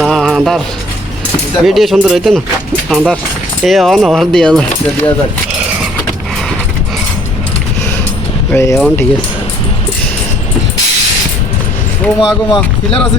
না আন্দার ভিডিও সুন্দর হইতো না। আন্দার এ অন হর দিয়া যায়। এ অন, ঠিক আছে। ও মা গো মা কিলার আছে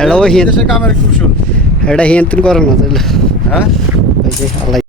এটা ও হিন্দি বিদেশে কামের কুশল এটা হিন্দি করো না? তাহলে হ্যাঁ আল্লাহ